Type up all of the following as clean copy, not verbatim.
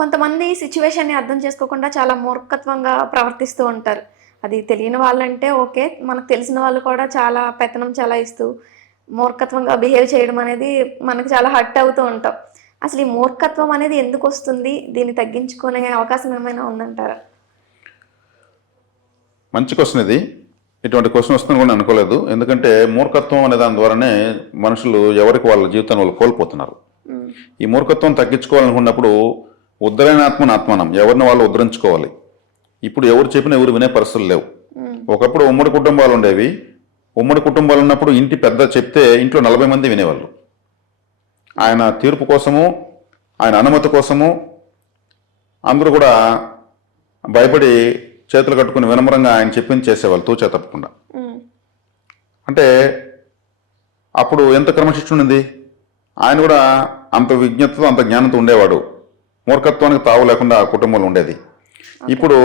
కొంతమంది సిచ్యువేషన్‌ని అర్థం చేసుకోకుండా చాలా మూర్ఖత్వంగా ప్రవర్తిస్తూ ఉంటారు. అది తెలియని వాళ్ళంటే ఓకే. మనకు తెలిసిన వాళ్ళు కూడా చాలా పెత్తనం చెలాయిస్తూ, మూర్ఖత్వంగా బిహేవ్ చేయడం అనేది మనకు చాలా హర్ట్ అవుతూ ఉంటాం. అసలు ఈ మూర్ఖత్వం అనేది ఎందుకొస్తుంది? దీన్ని తగ్గించుకునే అవకాశం ఏమైనా ఉందంటారా? మంచి క్వశ్చన్ ఇది. ఇటువంటి క్వశ్చన్ వస్తుందని కూడా అనుకోలేదు. ఎందుకంటే మూర్ఖత్వం అనే దాని ద్వారానే మనుషులు ఎవరికి వాళ్ళ జీవితాన్ని వాళ్ళు కోల్పోతున్నారు. ఈ మూర్ఖత్వం తగ్గించుకోవాలనుకున్నప్పుడు ఉద్ధరణాత్మన ఆత్మానం, ఎవరిని వాళ్ళు ఉద్ధరించుకోవాలి. ఇప్పుడు ఎవరు చెప్పినా ఎవరు వినే పరిస్థితులు లేవు. ఒకప్పుడు ఉమ్మడి కుటుంబాలు ఉండేవి. ఉమ్మడి కుటుంబాలు ఉన్నప్పుడు ఇంటి పెద్ద చెప్తే ఇంట్లో 40 మంది వినేవాళ్ళు. ఆయన తీర్పు కోసము, ఆయన అనుమతి కోసము అందరూ కూడా భయపడి చేతులు కట్టుకుని వినమ్రంగా ఆయన చెప్పింది చేసేవాళ్ళు తూచా తప్పకుండా. అంటే అప్పుడు ఎంత క్రమశిక్షణ ఉంది. ఆయన కూడా అంత విజ్ఞతతో అంత జ్ఞానంతో ఉండేవాడు. మూర్ఖత్వానికి తావు లేకుండా ఆ కుటుంబంలో ఉండేది. ఇప్పుడు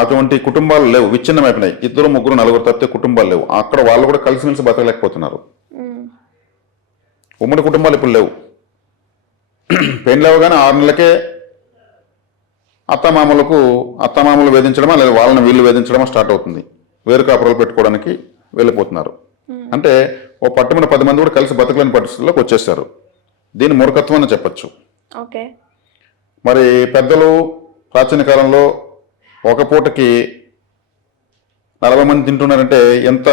అటువంటి కుటుంబాలు లేవు, విచ్ఛిన్నమైపోయినాయి. 2, 3, 4 తప్పితే కుటుంబాలు లేవు. అక్కడ వాళ్ళు కూడా కలిసిమెలిసి బతకలేకపోతున్నారు. ఉమ్మడి కుటుంబాలు ఇప్పుడు లేవు. పెళ్ళవగానే 6 నెలలకే అత్తమామలు వేధించడమా లేదా వాళ్ళని వీళ్ళు వేధించడమా స్టార్ట్ అవుతుంది. వేరు కాపురాలు పెట్టుకోవడానికి వెళ్ళిపోతున్నారు. అంటే ఓ పట్టుమని 10 మంది కూడా కలిసి బతకలేని పరిస్థితుల్లోకి వచ్చేసారు. దీన్ని మూర్ఖత్వం అని చెప్పచ్చు. ఓకే. మరి పెద్దలు ప్రాచీన కాలంలో ఒక పూటకి 40 మంది తింటున్నారంటే ఎంత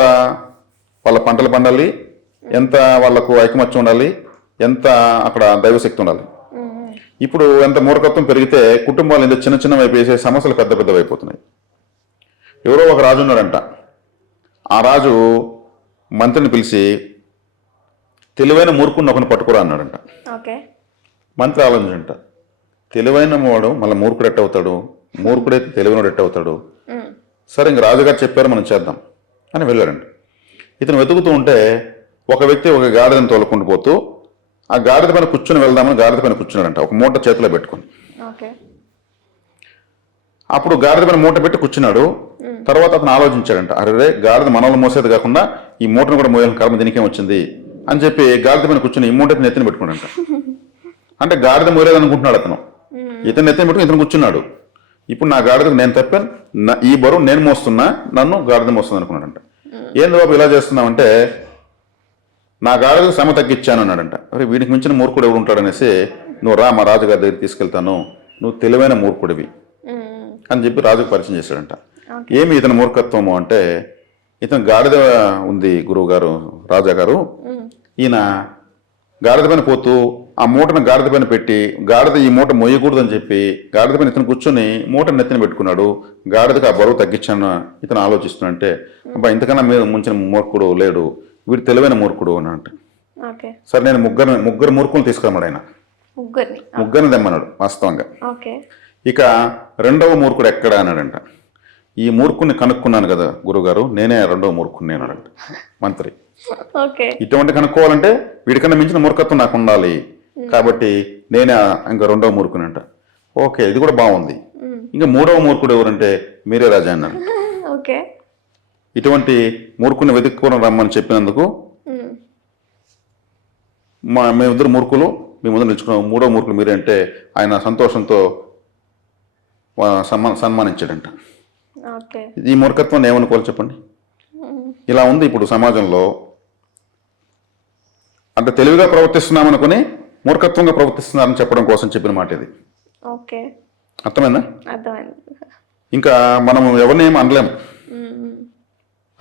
వాళ్ళ పంటలు పండాలి, ఎంత వాళ్లకు ఐకమత్యం ఉండాలి, ఎంత అక్కడ దైవశక్తి ఉండాలి. ఇప్పుడు ఎంత మూర్ఖత్వం పెరిగితే కుటుంబాలు ఎంత చిన్న చిన్న వైపు సమస్యలు పెద్ద పెద్ద అయిపోతున్నాయి. ఎవరో ఒక రాజు ఉన్నాడంట. ఆ రాజు మంత్రిని పిలిచి తెలివైన మూర్ఖుని ఒకరిని పట్టుకురా అన్నాడంట. మంత్రి ఆలోచించంట, తెలివైన వాడు మళ్ళీ మూర్ఖుడు ఎట్టవుతాడు, మూర్ఖుడైతే తెలివైనడు ఎట్టవుతాడు. సరే ఇంక రాజుగారు చెప్పారు మనం చేద్దాం అని వెళ్ళాడంట. ఇతను వెతుకుతూ ఉంటే ఒక వ్యక్తి ఒక గాడిదని తోలుకుంటూ పోతూ ఆ గాడిద పైన కూర్చుని వెళ్దామని గాడిద పైన కూర్చున్నాడంట, ఒక మూట చేతిలో పెట్టుకుని. అప్పుడు గాడిద పైన మూట పెట్టి కూర్చున్నాడు. తర్వాత అతను ఆలోచించాడంట, అరే గాడిద మనల్ని మోసేది కాకుండా ఈ మూటను కూడా మోయాలని కర్మ దీనికేం వచ్చింది అని చెప్పి గాడిద పైన కూర్చుని ఈ మూట నెత్తిని పెట్టుకున్నాడంట. అంటే గాడిద మోయలేదు అనుకుంటున్నాడు అతను. ఇతను నెత్తిని పెట్టుకుని ఇతను కూర్చున్నాడు. ఇప్పుడు నా గాడిదకు నేను తప్పాను, ఈ బరువు నేను మోస్తున్నా, నన్ను గాడిద మోస్తుంది అనుకున్నాడంట. ఏంది బాబు ఇలా చేస్తున్నామంటే నా గాడిదకు శ్రమ తగ్గించాను అన్నాడంట. అరే వీడికి మించిన మూర్ఖుడు ఎవరు ఉంటాడనేసి నువ్వు రా మా రాజుగారి దగ్గర తీసుకెళ్తాను, నువ్వు తెలివైన మూర్ఖుడివి అని చెప్పి రాజుకు పరిచయం చేశాడంట. ఏమి ఇతని మూర్ఖత్వము అంటే, ఇతను గాడిద ఉంది గురువు గారు, రాజా గారు, ఈయన గాడిద పైన పోతూ ఆ మూటను గాడిద పైన పెట్టి గాడిద ఈ మూట మొయ్యకూడదని చెప్పి గాడిద పైన ఇతను కూర్చొని మూటను నెత్తిన పెట్టుకున్నాడు. గాడిదకు ఆ బరువు తగ్గించాను ఇతను ఆలోచిస్తున్నంటే, అబ్బా ఇంతకన్నా మీరు ముంచిన మూర్ఖుడు లేడు, వీడు తెలివైన మూర్ఖుడు అని అంట. సరే నేను ముగ్గురు మూర్ఖులు తీసుకురమ్మాడు ఆయన. ముగ్గురిని తెమ్మన్నాడు వాస్తవంగా. ఇక రెండవ మూర్ఖుడు ఎక్కడ అన్నాడంట. ఈ మూర్ఖుని కనుక్కున్నాను కదా గురుగారు, నేనే రెండవ మూర్ఖుని అన్నాడంట మంత్రి. ఇటువంటి కనుక్కోవాలంటే వీడికన్నా మించిన మూర్ఖత్వం నాకు ఉండాలి, కాబట్టి నేనే ఇంకా రెండవ మూర్ఖుని అంట. ఓకే, ఇది కూడా బాగుంది. ఇంకా మూడవ మూర్ఖుడు ఎవరంటే మీరే రాజా అన్నాడు. ఇటువంటి మూర్ఖుని వెతుక్కొని రమ్మని చెప్పినందుకు మేమిద్దరు మూర్ఖులు మీ ముందు నిలుచుకున్నాం, మూడో మూర్ఖులు మీరే అంటే ఆయన సంతోషంతో సన్మానించాడంట. ఈ మూర్ఖత్వాన్ని ఏమనుకోవాలి చెప్పండి. ఇలా ఉంది ఇప్పుడు సమాజంలో. అంటే తెలివిగా ప్రవర్తిస్తున్నామనుకుని మూర్ఖత్వంగా ప్రవర్తిస్తున్నారని చెప్పడం కోసం చెప్పిన మాట ఇది. అర్థమైందా? ఇంకా మనం ఎవరిని ఏమి అనలేము,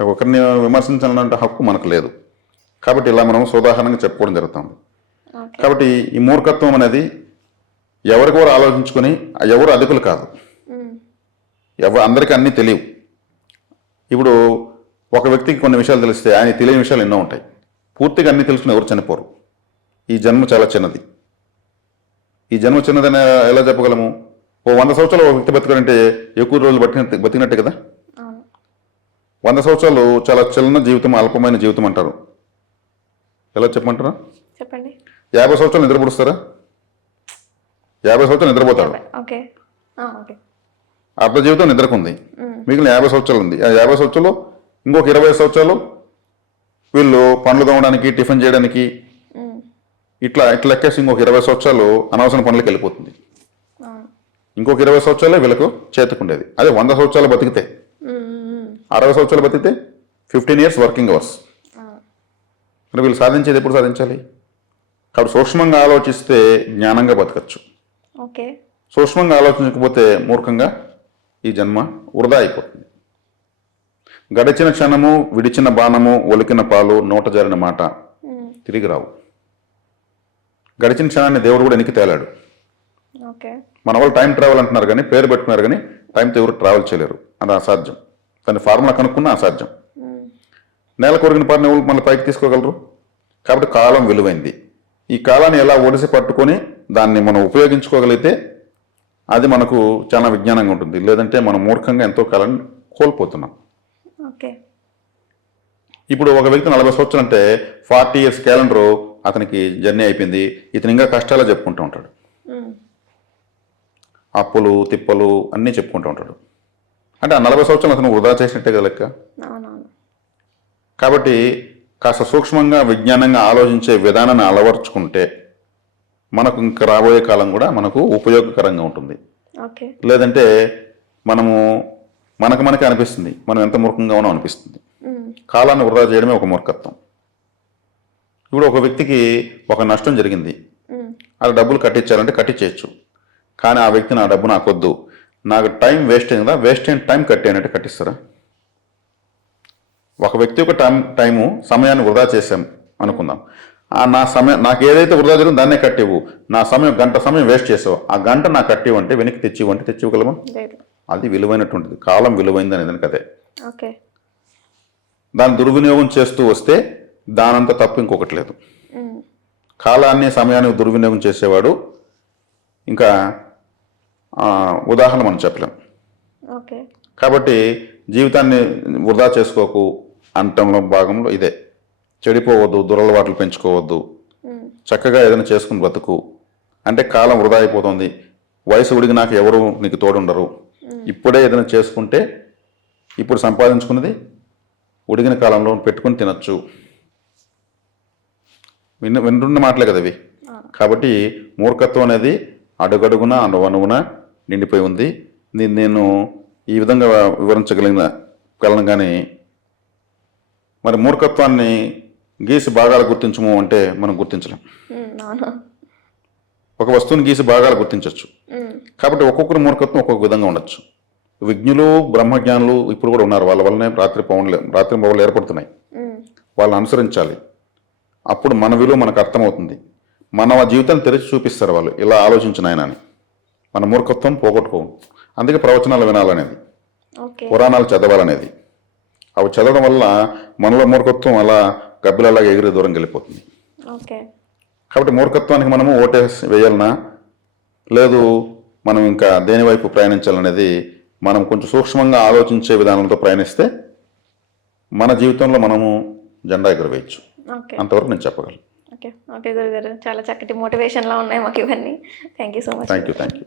ఒకరిని విమర్శించాలంటే హక్కు మనకు లేదు. కాబట్టి ఇలా మనం సోదాహరణంగా చెప్పుకోవడం జరుగుతుంది. కాబట్టి ఈ మూర్ఖత్వం అనేది ఎవరికొరు ఆలోచించుకొని, ఎవరు అధికులు కాదు, అందరికీ అన్నీ తెలియవు. ఇప్పుడు ఒక వ్యక్తికి కొన్ని విషయాలు తెలిస్తే ఆయన తెలియని విషయాలు ఎన్నో ఉంటాయి. పూర్తిగా అన్నీ తెలుసుకుని ఎవరు చనిపోరు. ఈ జన్మ చాలా చిన్నది. ఈ జన్మ చిన్నదని ఎలా చెప్పగలము? ఓ 100 సంవత్సరాలు ఒక వ్యక్తి బతకాలంటే ఎక్కువ రోజులు బతికినట్టే కదా. 100 సంవత్సరాలు చాలా చిన్న జీవితం, అల్పమైన జీవితం అంటారు. ఎలా చెప్పమంటారా? చెప్పండి. 50 సంవత్సరాలు నిద్రపుడుస్తారా? 50 సంవత్సరాలు నిద్రపోతాడు. అర్ధ జీవితం నిద్రకుంది, మిగిలిన 50 సంవత్సరాలు ఉంది. ఆ 50 సంవత్సరాలు ఇంకొక 20 సంవత్సరాలు వీళ్ళు పనులు తోమడానికి, టిఫిన్ చేయడానికి, ఇట్లా లెక్కేసి ఇంకొక 20 సంవత్సరాలు అనవసర పనులకు వెళ్ళిపోతుంది. ఇంకొక 20 సంవత్సరాలే వీళ్ళకు చేతుకుండేది. అదే 100 సంవత్సరాలు బతికితే, 60 సంవత్సరాలు బతికితే 15 ఇయర్స్ వర్కింగ్ అవర్స్. మరి వీళ్ళు సాధించేది ఎప్పుడు సాధించాలి? కాబట్టి సూక్ష్మంగా ఆలోచిస్తే జ్ఞానంగా బతకచ్చు. ఓకే. సూక్ష్మంగా ఆలోచించకపోతే మూర్ఖంగా ఈ జన్మ వృధా అయిపోతుంది. గడిచిన క్షణము, విడిచిన బాణము, ఒలికిన పాలు, నోట జారిన మాట తిరిగి రావు. గడిచిన క్షణాన్ని దేవుడు కూడా ఎనికి తేలాడు. ఓకే. మన వాళ్ళు టైం ట్రావెల్ అంటున్నారు కానీ పేరు పెట్టుకున్నారు కానీ టైంతో ఎవరు ట్రావెల్ చేయలేరు. అది అసాధ్యం. దాని ఫార్ములా కనుక్కున్నా అసాధ్యం. నేల కొరిగిన పాటని ఎవరు మళ్ళీ పైకి తీసుకోగలరు? కాబట్టి కాలం విలువైంది. ఈ కాలాన్ని ఎలా ఒడిసి పట్టుకొని దాన్ని మనం ఉపయోగించుకోగలిగితే అది మనకు చాలా విజ్ఞానంగా ఉంటుంది. లేదంటే మనం మూర్ఖంగా ఎంతో కాలాన్ని కోల్పోతున్నాం. ఓకే. ఇప్పుడు ఒక వ్యక్తి 40 సంవత్సరాలు అంటే 40 ఇయర్స్ క్యాలెండరు అతనికి జర్నీ అయిపోయింది. ఇతను ఇంకా కష్టాలే చెప్పుకుంటూ ఉంటాడు. అప్పులు తిప్పలు అన్నీ చెప్పుకుంటూ ఉంటాడు. అంటే ఆ 40 సంవత్సరాలు అతను వృధా చేసినట్టే కదా లెక్క. కాబట్టి కాస్త సూక్ష్మంగా విజ్ఞానంగా ఆలోచించే విధానాన్ని అలవర్చుకుంటే మనకు ఇంకా రాబోయే కాలం కూడా మనకు ఉపయోగకరంగా ఉంటుంది. లేదంటే మనకే అనిపిస్తుంది మనం ఎంత మూర్ఖంగా ఉన్నాం అనిపిస్తుంది. కాలాన్ని వృధా చేయడమే ఒక మూర్ఖత్వం. ఇప్పుడు ఒక వ్యక్తికి ఒక నష్టం జరిగింది, అది డబ్బులు కట్టించాలంటే కట్టించేయచ్చు. కానీ ఆ వ్యక్తి నా డబ్బు నాకొద్దు, నాకు టైం వేస్ట్ అయింది కదా, వేస్ట్ అయిన టైం కట్టేయనంటే కట్టిస్తారా? ఒక వ్యక్తి యొక్క టైము సమయాన్ని వృధా చేసాం అనుకుందాం. నా సమయం నాకు ఏదైతే వృధా జరిగిందో దాన్నే కట్టివు. నా సమయం గంట సమయం వేస్ట్ చేసావు, ఆ గంట నాకు కట్టివంటే వెనక్కి తెచ్చివ్వంటే తెచ్చివ్వగలమా? అది విలువైనటువంటిది. కాలం విలువైంది అనేది కదే. దాన్ని దుర్వినియోగం చేస్తూ వస్తే దానంత తప్పు ఇంకొకటి లేదు. కాలాన్ని సమయాన్ని దుర్వినియోగం చేసేవాడు ఇంకా ఉదాహరణ మనం చెప్పలేం. కాబట్టి జీవితాన్ని వృధా చేసుకోకు అంటంలో భాగంలో ఇదే. చెడిపోవద్దు, దురలవాట్లు పెంచుకోవద్దు, చక్కగా ఏదైనా చేసుకుని బతుకు. అంటే కాలం వృధా అయిపోతుంది, వయసు ఉడిగి నాకు ఎవరు నీకు తోడుండరు, ఇప్పుడే ఏదైనా చేసుకుంటే ఇప్పుడు సంపాదించుకున్నది ఉడిగిన కాలంలో పెట్టుకుని తినచ్చు. వింటున్న మాటలే కదా ఇవి. కాబట్టి మూర్ఖత్వం అనేది అడుగడుగున అనువనువున నిండిపోయి ఉంది. నేను ఈ విధంగా వివరించగలను. కానీ మరి మూర్ఖత్వాన్ని గీసి భాగాలు గుర్తించము అంటే మనం గుర్తించలేం. ఒక వస్తువుని గీసి భాగాలు గుర్తించవచ్చు. కాబట్టి ఒక్కొక్కరి మూర్ఖత్వం ఒక్కొక్క విధంగా ఉండొచ్చు. విజ్ఞులు బ్రహ్మజ్ఞానులు ఇప్పుడు కూడా ఉన్నారు. వాళ్ళ వల్లనే రాత్రి పౌరులు ఏర్పడుతున్నాయి. వాళ్ళని అనుసరించాలి. అప్పుడు మన విలువ మనకు అర్థమవుతుంది. మన జీవితాన్ని తెరిచి చూపిస్తారు వాళ్ళు, ఇలా ఆలోచించిన ఆయన అని. మన మూర్ఖత్వం పోగొట్టుకోము. అందుకే ప్రవచనాలు వినాలనేది, పురాణాలు చదవాలనేది. అవి చదవడం వల్ల మనలో మూర్ఖత్వం అలా గబ్బిలలాగా ఎగిరి దూరం వెళ్ళిపోతుంది. కాబట్టి మూర్ఖత్వానికి మనము ఓటేసి వేయాలన్నా లేదు మనం ఇంకా దేని వైపు ప్రయాణించాలనేది మనం కొంచెం సూక్ష్మంగా ఆలోచించే విధానంతో ప్రయాణిస్తే మన జీవితంలో మనము జెండా ఎగురవేయచ్చు. అంతవరకు నేను చెప్పగలను. ఓకే గురుగారు, చాలా చక్కటి మోటివేషన్లా ఉన్నాయి మాకు ఇవన్నీ. Thank you so much. Thank you.